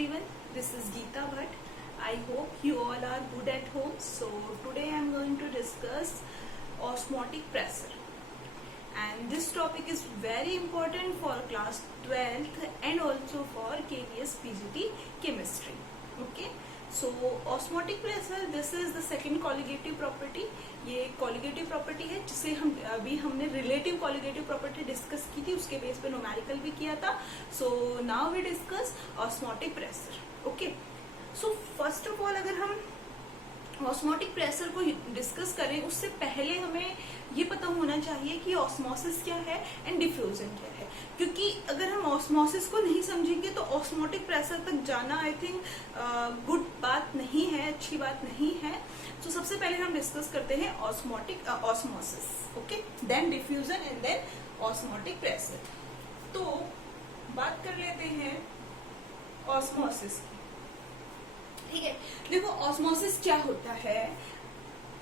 everyone, this is Geeta Bhatt. I hope you all are good at home. So today I am going to discuss osmotic pressure, and this topic is very important for class 12th and also for KVS PGT chemistry. Okay, so osmotic pressure, this is the second colligative property. ये colligative property है जिसे हमने relative colligative property discuss की थी, उसके base पे numerical भी किया था. So now we discuss osmotic pressure. Okay, so first of all अगर हम ऑस्मोटिक प्रेशर को डिस्कस करें उससे पहले हमें ये पता होना चाहिए कि ऑस्मोसिस क्या है एंड डिफ्यूजन क्या है, क्योंकि अगर हम ऑस्मोसिस को नहीं समझेंगे तो ऑस्मोटिक प्रेशर तक जाना आई थिंक गुड बात नहीं है, अच्छी बात नहीं है. तो सबसे पहले हम डिस्कस करते हैं osmosis. Okay, then diffusion and then osmotic pressure. तो बात कर लेते हैं ऑस्मोसिस की. ठीक है, देखो ऑस्मोसिस क्या होता है.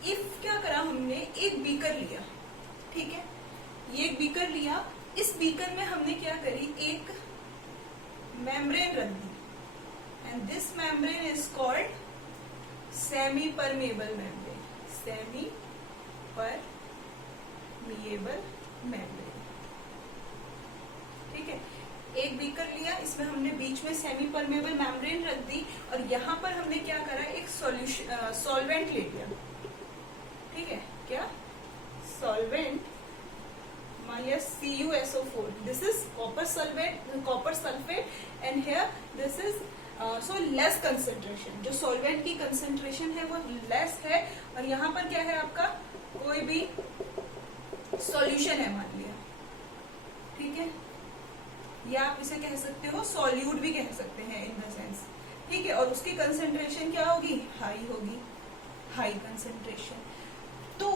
इफ क्या करा हमने, एक बीकर लिया. ठीक है, ये एक बीकर लिया. इस बीकर में हमने क्या करी, एक मेम्ब्रेन रख दी and this membrane is called semi permeable membrane. Semi permeable membrane. ठीक है, एक बीकर लिया, इसमें हमने बीच में सेमी परमेबल मेम्ब्रेन रख दी और यहाँ पर हमने क्या करा, एक सॉल्वेंट ले लिया. ठीक है, क्या सॉल्वेंट, मान लिया CuSO4. This is copper sulphate and here this is so less concentration. जो सॉल्वेंट की कंसेंट्रेशन है वो लेस है और यहाँ पर क्या है आपका, कोई भी सॉल्यूशन है मान लिया. ठीक है, या आप इसे कह सकते हो सॉल्यूट भी कह सकते हैं इन द सेंस. ठीक है, और उसकी कंसेंट्रेशन क्या होगी, हाई होगी, हाई कंसेंट्रेशन. तो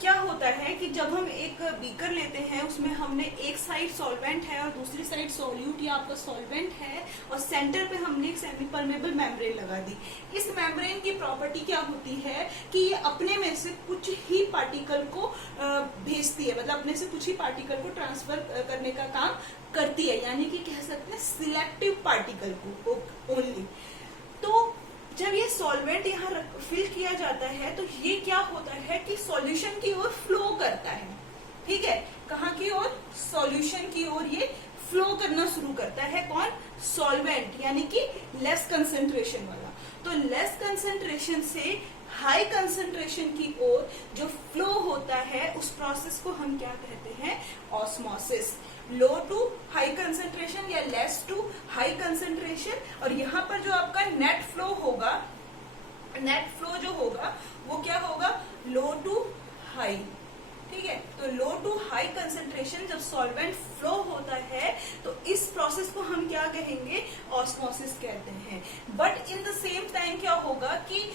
क्या होता है कि जब हम एक बीकर लेते हैं उसमें हमने एक साइड सॉल्वेंट है और दूसरी साइड सॉल्यूट या आपका सॉल्वेंट है और सेंटर पे हमने एक सेमी परमेबल मेम्ब्रेन लगा दी. इस मेम्ब्रेन की प्रॉपर्टी क्या होती है कि ये अपने में से कुछ ही पार्टिकल को भेजती है, मतलब अपने से कुछ ही पार्टिकल को ट्रांसफर करने का काम करती है, यानी कि कह सकते हैं सिलेक्टिव पार्टिकल को ओनली. तो जब ये सॉल्वेंट यहाँ फिल किया जाता है तो ये क्या होता है कि सॉल्यूशन की ओर फ्लो करता है. ठीक है, कहाँ की ओर, सॉल्यूशन की ओर ये फ्लो करना शुरू करता है. कौन, सॉल्वेंट, यानी कि लेस कंसेंट्रेशन वाला. तो लेस कंसेंट्रेशन से हाई कंसेंट्रेशन की ओर जो फ्लो होता है उस प्रोसेस को हम क्या कहते हैं, osmosis. Low to high concentration या लेस टू हाई कंसेंट्रेशन. और यहाँ पर जो आपका नेट फ्लो होगा, नेट फ्लो जो होगा वो क्या होगा, लो टू हाई. ठीक है, तो लो टू हाई कंसेंट्रेशन जब सॉल्वेंट फ्लो होता है तो इस प्रोसेस को हम क्या कहेंगे, ऑस्मोसिस कहते हैं. But in the same time क्या होगा कि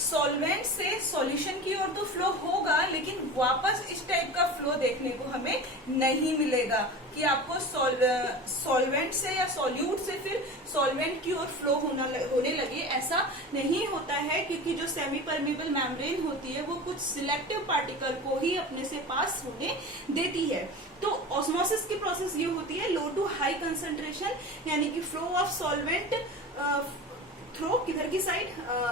सॉल्वेंट से सॉल्यूशन की ओर तो फ्लो होगा लेकिन वापस इस टाइप का फ्लो देखने को हमें नहीं मिलेगा कि आपको सॉल्वेंट से या सॉल्यूट से फिर सॉल्वेंट की ओर फ्लो होने लगे. ऐसा नहीं होता है, क्योंकि जो सेमी परमेबल मेम्ब्रेन होती है वो कुछ सिलेक्टिव पार्टिकल को ही अपने से पास होने देती है. तो ऑस्मोसिस की प्रोसेस ये होती है, लो टू हाई कंसेंट्रेशन, यानी कि फ्लो ऑफ सॉल्वेंट थ्रो किधर की साइड,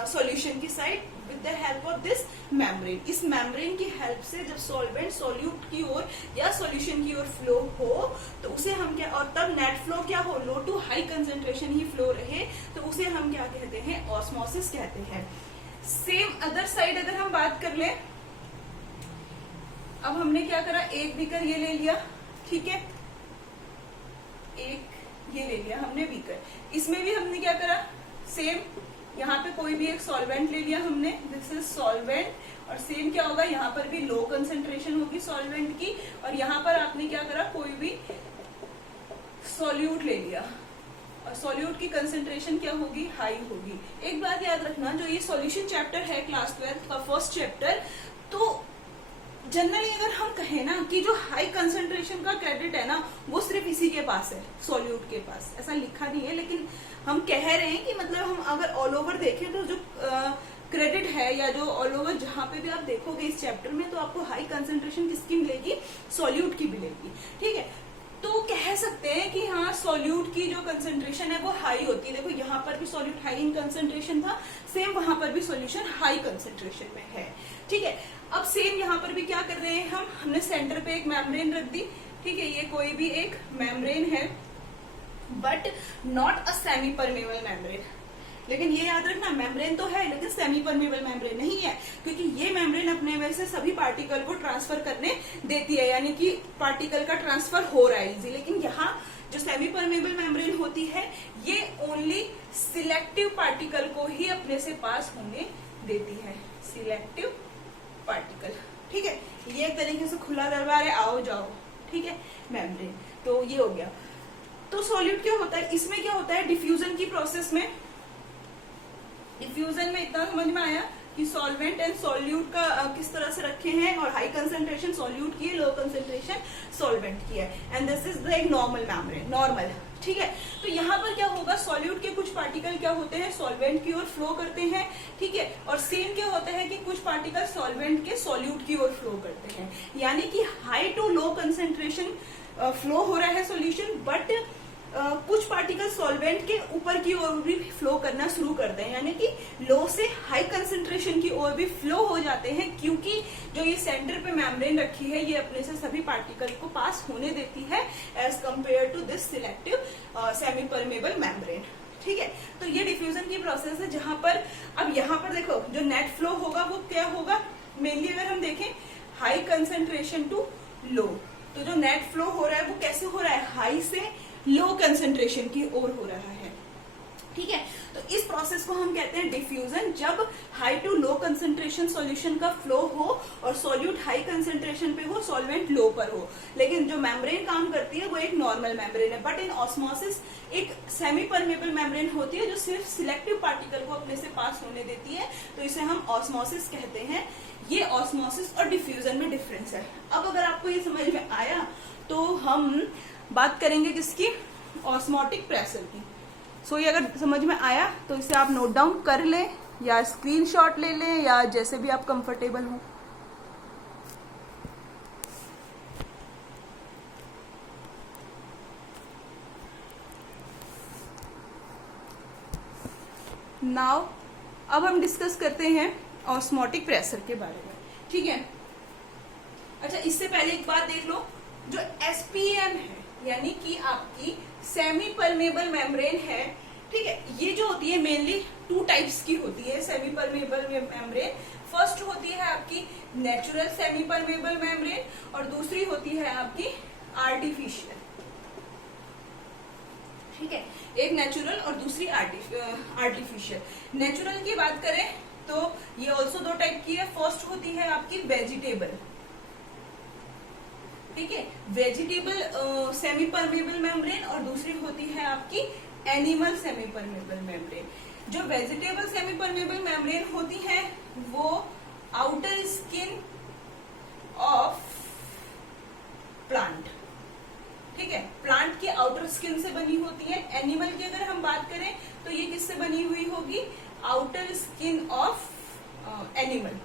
सॉल्यूशन की side, with the help of this membrane. इस मेम्ब्रेन की हेल्प से जब सॉल्वेंट सॉल्यूट की ओर या सॉल्यूशन की ओर फ्लो हो तो उसे हम क्या, और तब नेट फ्लो क्या हो, लो टू हाई कंसेंट्रेशन ही फ्लो रहे, तो उसे हम क्या कहते हैं, ऑस्मोसिस कहते हैं. सेम अदर साइड अगर हम बात कर ले, अब हमने क्या करा, एक बीकर ये ले लिया. ठीक है, एक ये ले लिया हमने बीकर, इसमें भी हमने क्या करा, सेम यहाँ पे कोई भी एक सॉल्वेंट ले लिया हमने, दिस इज सॉल्वेंट. और सेम क्या होगा, यहाँ पर भी लो कंसेंट्रेशन होगी सॉल्वेंट की और यहाँ पर आपने क्या करा, कोई भी सॉल्यूट ले लिया और सॉल्यूट की कंसेंट्रेशन क्या होगी, हाई होगी. एक बात याद रखना, जो ये सॉल्यूशन चैप्टर है क्लास 12 का फर्स्ट चैप्टर, तो जनरली अगर हम कहें ना कि जो हाई कंसेंट्रेशन का क्रेडिट है ना वो सिर्फ इसी के पास है, सॉल्यूट के पास. ऐसा लिखा नहीं है लेकिन हम कह रहे हैं कि मतलब हम अगर ऑल ओवर देखें तो जो क्रेडिट है या जो ऑल ओवर जहां पे भी आप देखोगे इस चैप्टर में तो आपको हाई कंसेंट्रेशन किसकी मिलेगी, सॉल्यूट की मिलेगी. ठीक है, तो कह सकते हैं कि हाँ सॉल्यूट की जो कंसेंट्रेशन है वो हाई होती है। देखो यहाँ पर भी सॉल्यूट हाई इन कंसेंट्रेशन था, सेम वहां पर भी सॉल्यूशन हाई कंसेंट्रेशन में है। ठीक है, अब सेम यहाँ पर भी क्या कर रहे हैं हमने सेंटर पे एक मेम्ब्रेन रख दी। ठीक है, ये कोई भी एक मेम्ब्रेन है but not a semi permeable membrane. लेकिन ये याद रखना, मेम्ब्रेन तो है लेकिन सेमी परमेबल मेम्ब्रेन नहीं है, क्योंकि ये मेम्ब्रेन अपने में से सभी पार्टिकल को ट्रांसफर करने देती है, यानी कि पार्टिकल का ट्रांसफर हो रहा है इजी। लेकिन यहाँ जो सेमी परमेबल मेम्ब्रेन होती है ये ओनली सिलेक्टिव पार्टिकल को ही अपने से पास होने देती है, सिलेक्टिव पार्टिकल। ठीक है, ये एक तरीके से खुला दरबार है, आओ जाओ। ठीक है, मेम्ब्रेन तो ये हो गया। तो सॉल्यूट क्या होता है, इसमें क्या होता है डिफ्यूजन की प्रोसेस में, डिफ्यूजन में इतना समझ में आया कि सॉल्वेंट एंड सॉल्यूट का किस तरह से रखे हैं, और हाई कंसेंट्रेशन सॉल्यूट की है, लो कंसेंट्रेशन सॉल्वेंट की है, एंड दिस इज द एक नॉर्मल मेम्ब्रेन, नॉर्मल। ठीक है, तो यहाँ पर क्या होगा, सॉल्यूट के कुछ पार्टिकल क्या होते हैं सॉल्वेंट की ओर फ्लो करते हैं। ठीक है, और सेम क्या होता है कि कुछ पार्टिकल सॉल्वेंट के सॉल्यूट की ओर फ्लो करते हैं, यानी कि high to low concentration flow हो रहा है सॉल्यूशन, बट कुछ पार्टिकल सॉल्वेंट के ऊपर की ओर भी फ्लो करना शुरू करते हैं, यानी कि लो से हाई कंसेंट्रेशन की ओर भी फ्लो हो जाते हैं, क्योंकि जो ये सेंटर पे मेम्ब्रेन रखी है ये अपने से सभी पार्टिकल को पास होने देती है as compare to this selective semi permeable membrane. ठीक है, तो ये डिफ्यूजन की प्रोसेस है, जहां पर अब यहाँ पर देखो जो नेट फ्लो होगा वो क्या होगा, मेनली अगर हम देखें हाई कंसेंट्रेशन टू लो, तो जो नेट फ्लो हो रहा है वो कैसे हो रहा है, हाई से लो कंसेंट्रेशन की ओर हो रहा है। ठीक है, तो इस प्रोसेस को हम कहते हैं डिफ्यूजन, जब high to low concentration solution का फ्लो हो और सॉल्यूट हाई कंसेंट्रेशन पे हो, सॉल्वेंट लो पर हो। लेकिन जो मेम्ब्रेन काम करती है वो एक नॉर्मल मेम्ब्रेन है, बट इन ऑस्मोसिस एक सेमी परमेबल मेम्ब्रेन होती है जो सिर्फ सिलेक्टिव पार्टिकल को अपने से पास होने देती है, तो इसे हम ऑस्मोसिस कहते हैं। ये ऑस्मोसिस और डिफ्यूजन में डिफरेंस है। अब अगर आपको ये समझ में आया तो हम बात करेंगे किसकी, ऑस्मोटिक प्रेशर की। सो ये अगर समझ में आया तो इसे आप नोट डाउन कर लें या स्क्रीनशॉट ले लें या जैसे भी आप कंफर्टेबल हो। नाउ अब हम डिस्कस करते हैं ऑस्मोटिक प्रेशर के बारे में। ठीक है, अच्छा इससे पहले एक बात देख लो, जो एसपीएम है यानी कि आपकी सेमी परमेबल मेम्ब्रेन है। ठीक है, ये जो होती है मेनली टू टाइप्स की होती है सेमी परमेबल मेम्ब्रेन। फर्स्ट होती है आपकी नेचुरल सेमी परमेबल मेम्ब्रेन और दूसरी होती है आपकी आर्टिफिशियल। ठीक है, एक नेचुरल और दूसरी आर्टिफिशियल। नेचुरल की बात करें तो ये ऑल्सो दो टाइप की है। फर्स्ट होती है आपकी वेजिटेबल, ठीक है, वेजिटेबल सेमी परमेबल मेम्ब्रेन, और दूसरी होती है आपकी एनिमल सेमी परमेबल मेम्ब्रेन। जो वेजिटेबल सेमी परमेबल मेम्ब्रेन होती है वो आउटर स्किन ऑफ प्लांट, ठीक है, प्लांट की आउटर स्किन से बनी होती है। एनिमल की अगर हम बात करें तो ये किससे बनी हुई होगी, आउटर स्किन ऑफ एनिमल।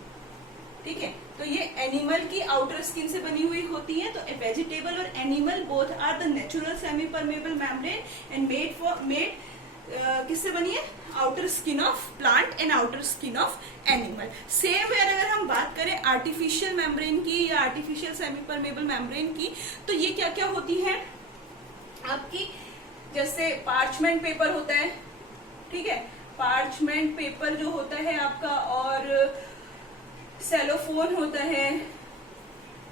ठीक है, तो ये एनिमल की आउटर स्किन से बनी हुई होती है। तो वेजिटेबल और animal both are the natural semi permeable membrane and made किससे बनी है, outer skin of plant and outer skin of animal. Same way अगर हम बात करें आर्टिफिशियल मेम्ब्रेन की या आर्टिफिशियल सेमी परमेबल मेम्ब्रेन की, तो ये क्या क्या होती है आपकी, जैसे पार्चमेंट पेपर होता है, ठीक है, पार्चमेंट पेपर जो होता है आपका, और सेलोफोन होता है।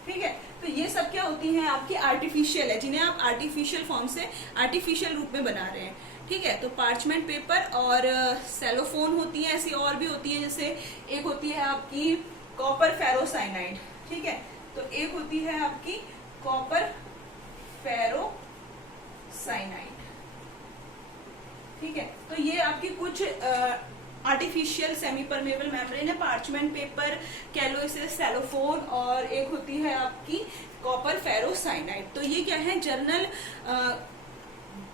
ठीक है, तो ये सब क्या होती हैं आपकी आर्टिफिशियल है, जिन्हें आप आर्टिफिशियल फॉर्म से आर्टिफिशियल रूप में बना रहे हैं। ठीक है, तो पार्चमेंट पेपर और सेलोफोन होती है। ऐसी और भी होती है, जैसे एक होती है आपकी कॉपर फेरोसाइनाइड। ठीक है, तो एक होती है आपकी कॉपर फेरोसाइनाइड। ठीक है, तो ये आपकी कुछ आर्टिफिशियल सेमी परमेबल मेम्ब्रेन है। पार्चमेंट पेपर कह लो इसे, सेलोफोन, और एक होती है आपकी कॉपर फेरोसाइनाइड। तो ये क्या है, जर्नल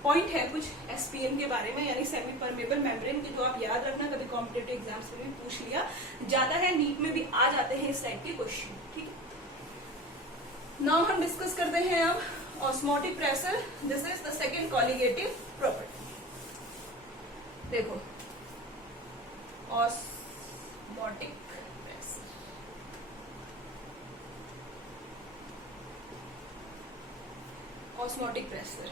पॉइंट है कुछ एसपीएम के बारे में, यानी सेमी परमेबल मेम्ब्रेन के, जो आप याद रखना, कभी कॉम्पिटिटिव एग्जाम्स में भी पूछ लिया ज्यादा है, नीट में भी आ जाते हैं इस टाइप के क्वेश्चन। ठीक है, नाउ हम डिस्कस करते हैं अब osmotic pressure, this is the second colligative property. देखो ऑस्मोटिक प्रेशर, ऑस्मोटिक प्रेशर,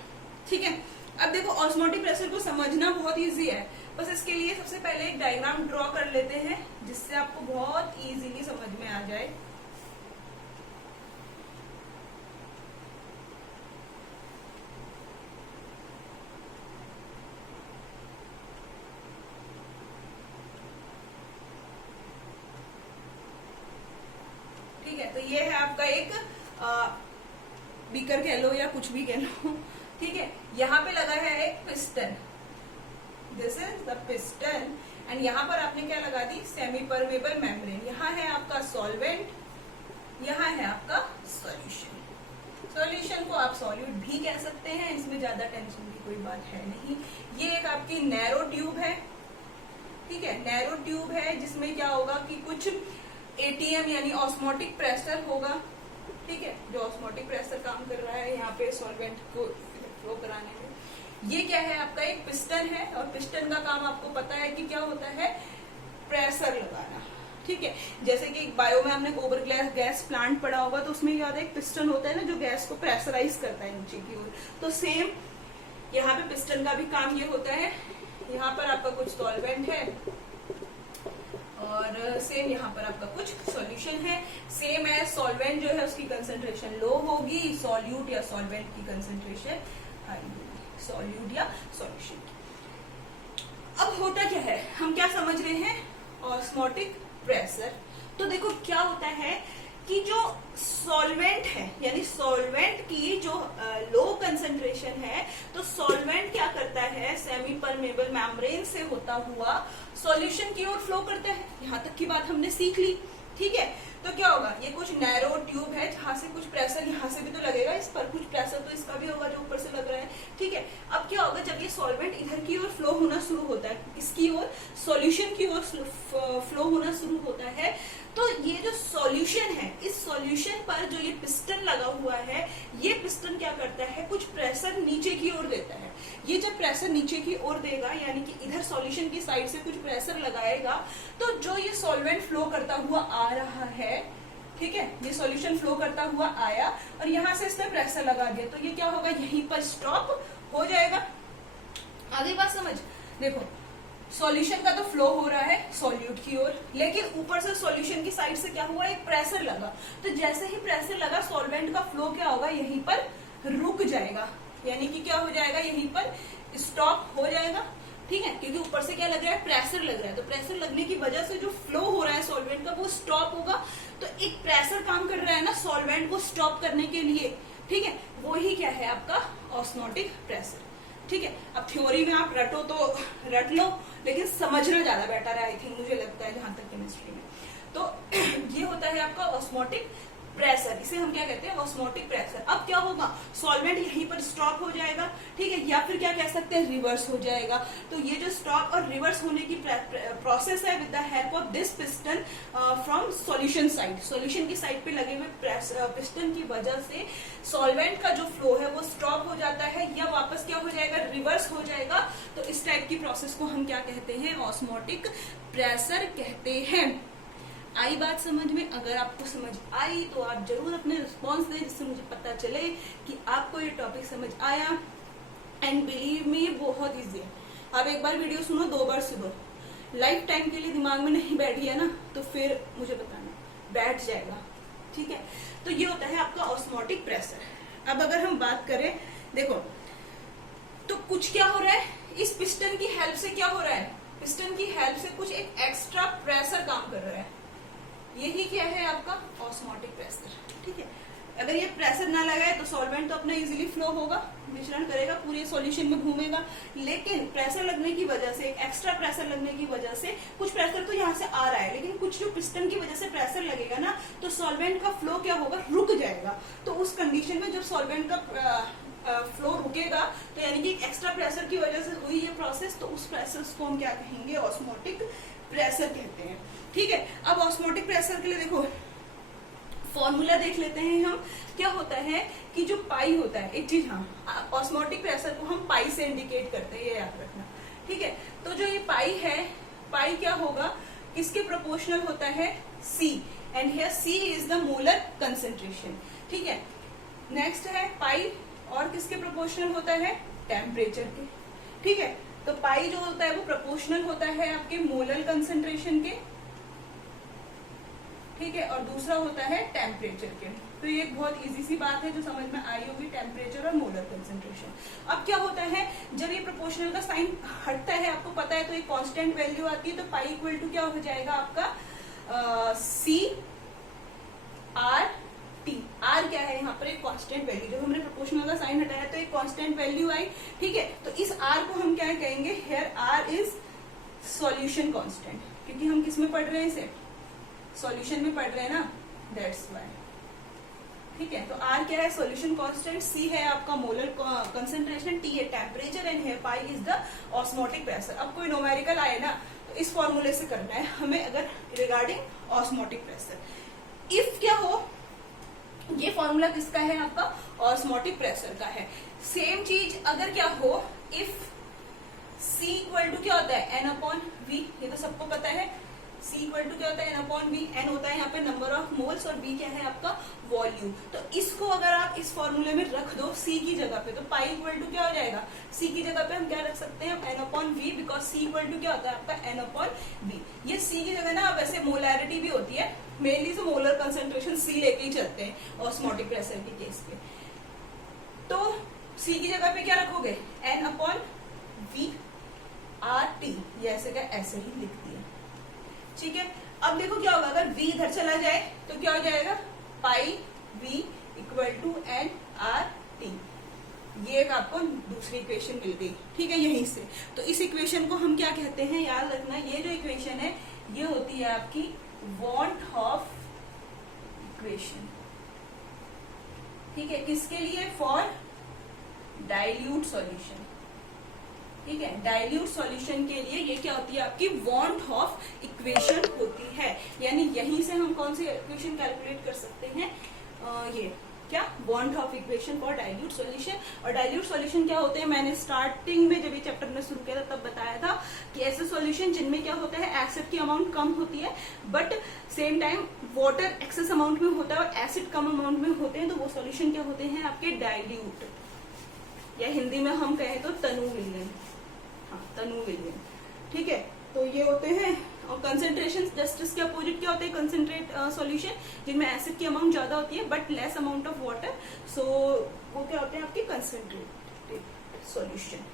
ठीक है। अब देखो ऑस्मोटिक प्रेशर को समझना बहुत इजी है, बस इसके लिए सबसे पहले एक डायग्राम ड्रॉ कर लेते हैं जिससे आपको बहुत इजीली समझ में आ जाए। ठीक है, तो ये है आपका एक बीकर कह लो या कुछ भी कह लो, ठीक है। यहाँ पे लगा है एक piston, this is the piston, and यहाँ पर आपने क्या लगा दी, सेमी परमेबल मेम्ब्रेन। यहाँ है आपका सॉल्वेंट, यहाँ है आपका सॉल्यूशन। सॉल्यूशन को आप सॉल्यूट भी कह सकते हैं, इसमें ज्यादा टेंशन की कोई बात है नहीं। ये एक आपकी नैरो ट्यूब है, ठीक है, नैरो ट्यूब है जिसमें क्या होगा कि कुछ एटीएम यानी ऑस्मोटिक प्रेशर होगा, ठीक है, जो ऑस्मोटिक प्रेशर काम कर रहा है यहाँ पे सॉल्वेंट को फ्लो कराने में। ये क्या है, आपका एक पिस्टन है, और पिस्टन का काम आपको पता है कि क्या होता है, प्रेशर लगाना, ठीक है। जैसे कि बायो में हमने गोबर गैस प्लांट पढ़ा होगा, तो उसमें क्या होता है, एक पिस्टन होता है ना जो गैस को प्रेशराइज करता है नीचे की ओर। तो सेम यहाँ पे पिस्टन का भी काम ये होता है। यहाँ पर आपका कुछ सॉल्वेंट है और सेम यहाँ पर आपका कुछ सॉल्यूशन है। सेम है, सॉल्वेंट जो है उसकी कंसंट्रेशन लो होगी, सॉल्यूट या सॉल्वेंट की कंसंट्रेशन हाई होगी, सॉल्यूट या सॉल्यूशन की। अब होता क्या है, हम क्या समझ रहे हैं, ऑस्मोटिक प्रेशर। तो देखो क्या होता है कि जो सॉल्वेंट है यानी सॉल्वेंट की जो लो कंसंट्रेशन है, तो सॉल्वेंट क्या करता है, सेमी परमेबल मेम्ब्रेन से होता हुआ सॉल्यूशन की ओर फ्लो करता है। यहाँ तक की बात हमने सीख ली, ठीक है। तो क्या होगा, ये कुछ नैरो ट्यूब है जहां से कुछ प्रेशर यहाँ से भी तो लगेगा, इस पर कुछ प्रेशर तो इसका भी होगा जो ऊपर से लग रहा है, ठीक है। अब क्या होगा, जब ये सॉल्वेंट इधर की ओर फ्लो होना शुरू होता है, इसकी ओर सॉल्यूशन की ओर फ्लो होना शुरू होता है, तो ये जो सॉल्यूशन है, इस सॉल्यूशन पर जो ये पिस्टन लगा हुआ है, ये पिस्टन क्या करता है, कुछ प्रेशर नीचे की ओर देता है। ये जब प्रेशर नीचे की ओर देगा, यानी कि इधर सॉल्यूशन की साइड से कुछ प्रेशर लगाएगा, तो जो ये सॉल्वेंट फ्लो करता हुआ आ रहा है, ठीक है, ये सॉल्यूशन फ्लो करता हुआ आया और यहाँ से इसने प्रेशर लगा दिया, तो ये क्या होगा, यहीं पर स्टॉप हो जाएगा। आगे बात समझ, देखो सॉल्यूशन का तो फ्लो हो रहा है सॉल्यूट की ओर, लेकिन ऊपर से सॉल्यूशन की साइड से क्या हुआ, एक प्रेशर लगा, तो जैसे ही प्रेशर लगा सॉल्वेंट का फ्लो क्या होगा, यहीं पर रुक जाएगा, यानी कि क्या हो जाएगा, यहीं पर स्टॉप हो जाएगा, ठीक है, क्योंकि ऊपर से क्या लग रहा है, प्रेशर लग रहा है। तो प्रेशर लगने की वजह से जो फ्लो हो रहा है सॉल्वेंट का वो स्टॉप होगा। तो एक प्रेशर काम कर रहा है ना सॉल्वेंट को स्टॉप करने के लिए, ठीक है, वो ही क्या है आपका ऑस्मोटिक प्रेशर, ठीक है। अब थ्योरी में आप रटो तो रट लो, लेकिन समझना ज्यादा बेटर है आई थिंक, मुझे लगता है जहां तक केमिस्ट्री में। तो ये होता है आपका ऑस्मोटिक प्रेशर, इसे हम क्या कहते हैं, ऑस्मोटिक प्रेशर। अब क्या होगा, सॉल्वेंट यहीं पर स्टॉप हो जाएगा, ठीक है, या फिर क्या कह सकते हैं, रिवर्स हो जाएगा। तो ये जो स्टॉप और रिवर्स होने की प्रोसेस है with the help of this piston from solution side, solution की साइड पे लगे हुए पिस्टन की वजह से सॉल्वेंट का जो फ्लो है वो स्टॉप हो जाता है या वापस क्या हो जाएगा, रिवर्स हो जाएगा। तो इस टाइप की प्रोसेस को हम क्या कहते हैं, ऑस्मोटिक प्रेशर कहते हैं। आई बात समझ में? अगर आपको समझ आई तो आप जरूर अपने रिस्पॉन्स दें, जिससे मुझे पता चले कि आपको ये टॉपिक समझ आया। एंड बिलीव मी, बहुत इजी है। आप एक बार वीडियो सुनो, 2 बार सुनो, लाइफ टाइम के लिए दिमाग में नहीं बैठी है ना, तो फिर मुझे बताना, बैठ जाएगा, ठीक है। तो ये होता है आपका ऑस्मोटिक प्रेशर। अब अगर हम बात करें, देखो तो कुछ क्या हो रहा है, इस पिस्टन की हेल्प से क्या हो रहा है, पिस्टन की हेल्प से कुछ एक एक्स्ट्रा प्रेशर काम कर रहा है, यही क्या है आपका ऑस्मोटिक प्रेशर, ठीक है। अगर ये प्रेशर ना लगाए तो सॉल्वेंट तो अपना इजीली फ्लो होगा, मिश्रण करेगा, पूरे सॉल्यूशन में घूमेगा, लेकिन प्रेशर लगने की वजह से, एक्स्ट्रा प्रेशर लगने की वजह से, कुछ प्रेशर तो यहाँ से आ रहा है, लेकिन कुछ जो पिस्टन की वजह से प्रेशर लगेगा ना, तो सॉल्वेंट का फ्लो क्या होगा, रुक जाएगा। तो उस कंडीशन में जब सॉल्वेंट का फ्लो रुकेगा, तो यानी कि एक्स्ट्रा प्रेशर की वजह से हुई ये प्रोसेस, तो उस प्रेशर को हम क्या कहेंगे, ऑस्मोटिक प्रेशर कहते हैं, ठीक है। अब ऑस्मोटिक प्रेशर के लिए देखो फॉर्मूला देख लेते हैं हम। क्या होता है कि जो पाई होता है, एक चीज, हाँ, ऑस्मोटिक प्रेशर को हम पाई से इंडिकेट करते हैं, ये याद रखना, ठीक है। तो जो ये पाई है, पाई क्या होगा, किसके प्रोपोर्शनल होता है, C, and here C is the molar concentration, ठीक है। नेक्स्ट है पाई, और किसके प्रोपोर्शनल होता है, टेम्परेचर के, ठीक है। तो पाई जो होता है वो प्रोपोर्शनल होता है आपके मोलर कंसेंट्रेशन के, ठीक है, और दूसरा होता है टेम्परेचर के। तो ये एक बहुत इजी सी बात है जो समझ में आई होगी, टेम्परेचर और मोलर कंसेंट्रेशन। अब क्या होता है, जब ये प्रोपोर्शनल का साइन हटता है, आपको पता है, तो एक कांस्टेंट वैल्यू आती है, तो पाई इक्वल टू क्या हो जाएगा आपका C R T। R क्या है यहाँ पर, एक कांस्टेंट वैल्यू, जब हमने प्रोपोर्शनल का साइन हटाया तो एक कांस्टेंट वैल्यू आई, ठीक है। तो इस R को हम क्या कहेंगे, here R is solution constant, क्योंकि हम किस में पढ़ रहे हैं, इसे सॉल्यूशन में पढ़ रहे हैं ना, दैट्स व्हाई, ठीक है। तो R क्या है, सॉल्यूशन कांस्टेंट, C है आपका मोलर कंसेंट्रेशन, T है temperature, and here pi is the osmotic pressure. अब कोई न्यूमेरिकल आए ना, तो इस फॉर्मूले से करना है हमें, अगर रिगार्डिंग ऑस्मोटिक प्रेशर। इफ क्या हो, ये फॉर्मूला किसका है, आपका ऑस्मोटिक प्रेशर का है। सेम चीज अगर क्या हो, इफ C इक्वल टू क्या होता है, N/V, ये तो सबको पता है, C इक्वल टू क्या होता है, N/V, N होता है यहाँ पे नंबर ऑफ मोल्स, और V क्या है आपका वॉल्यूम। तो इसको अगर आप इस फॉर्मूले में रख दो C की जगह पे, तो पाई इक्वल टू क्या हो जाएगा, C की जगह पे हम क्या रख सकते हैं, N/V, because C equal to क्या होता है आपका N/V। ये C की जगह ना वैसे मोलैरिटी भी होती है, मेनली तो मोलर कंसेंट्रेशन C लेके ही चलते हैं ऑस्मोटिक प्रेशर के केस पे। तो C की जगह पे क्या रखोगे, N/V RT, ये ऐसे का ऐसे ही लिख दिया, ठीक है। अब देखो क्या होगा, अगर V इधर चला जाए तो क्या हो जाएगा, पाई V इक्वल टू NRT। ये एक आपको दूसरी इक्वेशन मिल गई, ठीक है, यहीं से। तो इस इक्वेशन को हम क्या कहते हैं, याद रखना, ये जो इक्वेशन है ये होती है आपकी वॉन हॉफ इक्वेशन, ठीक है। किसके लिए, फॉर डाइल्यूट सॉल्यूशन, ठीक है। डाइल्यूट सॉल्यूशन के लिए ये क्या होती है आपकी वॉन हॉफ इक्वेशन होती है, यानी यहीं से हम कौन सी इक्वेशन कैलकुलेट कर सकते हैं, ये क्या, van't Hoff equation for dilute solution. और डाइल्यूट सॉल्यूशन क्या होते हैं, मैंने स्टार्टिंग में जब ये चैप्टर में शुरू किया था तब बताया था कि ऐसे सॉल्यूशन जिनमें क्या होता है, एसिड की अमाउंट कम होती है, but same time water excess amount में होता है और एसिड कम अमाउंट में होते हैं, तो वो सॉल्यूशन क्या होते हैं आपके डाइल्यूट, या हिंदी में हम कहें तो तनु विलयन, हाँ तनु विलयन, ठीक है। तो ये होते हैं, और कंसेंट्रेशन जस्ट इसके अपोजिट क्या होते हैं, कंसेंट्रेट सॉल्यूशन जिनमें एसिड की अमाउंट ज्यादा होती है but less amount of water, so वो क्या होते हैं आपके कंसेंट्रेटेड सॉल्यूशन।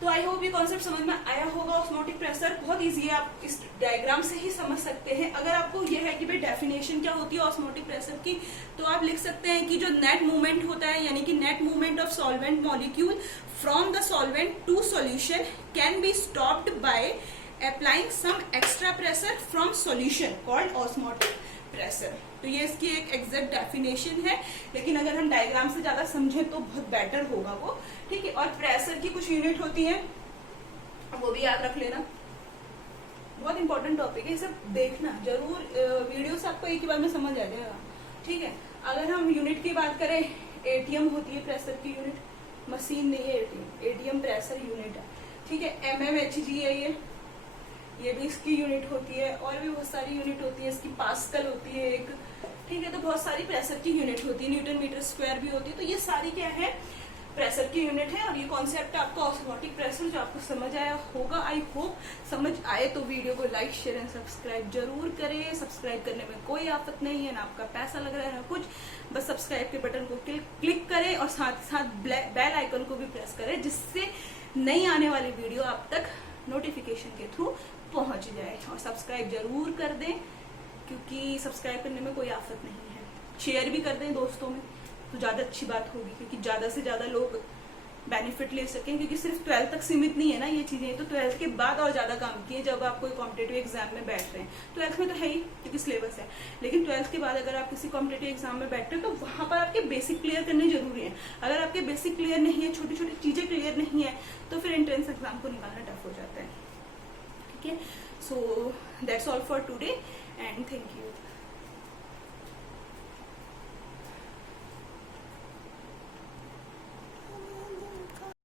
तो आई होप ये कॉन्सेप्ट समझ में आया होगा। ऑस्मोटिक प्रेशर बहुत इजी है, आप इस डायग्राम से ही समझ सकते हैं। अगर आपको ये है कि भाई डेफिनेशन क्या होती है ऑस्मोटिक प्रेशर की, तो आप लिख सकते हैं कि जो नेट मूवमेंट होता है, यानी कि net movement of solvent molecule from the solvent to solution can be stopped by applying some extra pressure from solution called osmotic pressure. तो ये इसकी एक एग्जैक्ट डेफिनेशन है, लेकिन अगर हम डायग्राम से ज्यादा समझें तो बहुत बेटर होगा वो, ठीक है। और प्रेशर की कुछ यूनिट होती है, वो भी याद रख लेना, बहुत इंपॉर्टेंट टॉपिक है, इसे देखना जरूर, वीडियो से आपको एक ही बार में समझ आ जाएगा, ठीक है। अगर हम यूनिट की बात करें, एटीएम होती है प्रेशर की यूनिट, मशीन नहीं है एटीएम, एटीएम प्रेशर यूनिट है, ठीक है। mmHg है ये भी इसकी यूनिट होती है, और भी बहुत सारी यूनिट होती है, इसकी पास्कल होती है एक, ठीक है। तो बहुत सारी प्रेशर की यूनिट होती है, न्यूटन मीटर स्क्वायर भी होती है। तो ये सारी क्या है, प्रेशर की यूनिट है, और ये कॉन्सेप्ट आपका ऑस्मोटिक प्रेशर जो आपको समझ आया होगा। आई होप समझ आए तो वीडियो को लाइक शेयर एंड सब्सक्राइब जरूर करें। सब्सक्राइब करने में कोई आफत नहीं है, ना आपका पैसा लग रहा है ना कुछ, बस सब्सक्राइब के बटन को क्लिक करें और साथ साथ बेल आइकन को भी प्रेस करें, जिससे नई आने वाली वीडियो आप तक नोटिफिकेशन के थ्रू पहुंच जाए। और सब्सक्राइब जरूर कर दें, क्योंकि सब्सक्राइब करने में कोई आफत नहीं है। शेयर भी कर दें दोस्तों में तो ज्यादा अच्छी बात होगी, क्योंकि ज्यादा से ज्यादा लोग बेनिफिट ले सकें, क्योंकि सिर्फ 12th तक सीमित नहीं है ना ये चीजें, तो 12th के बाद और ज्यादा काम किए जब आप कोई कॉम्पिटेटिव एग्जाम में बैठ रहे हैं। 12th में तो है ही क्योंकि सिलेबस है, लेकिन 12th के बाद अगर आप किसी कॉम्पिटेटिव एग्जाम में बैठते हैं तो वहां पर आपके बेसिक क्लियर करने जरूरी है। अगर आपके बेसिक क्लियर नहीं है, छोटी छोटी चीजें क्लियर नहीं है, तो फिर एंट्रेंस एग्जाम को निकालना टफ हो जाता है, ठीक है। So that's all for today and thank you.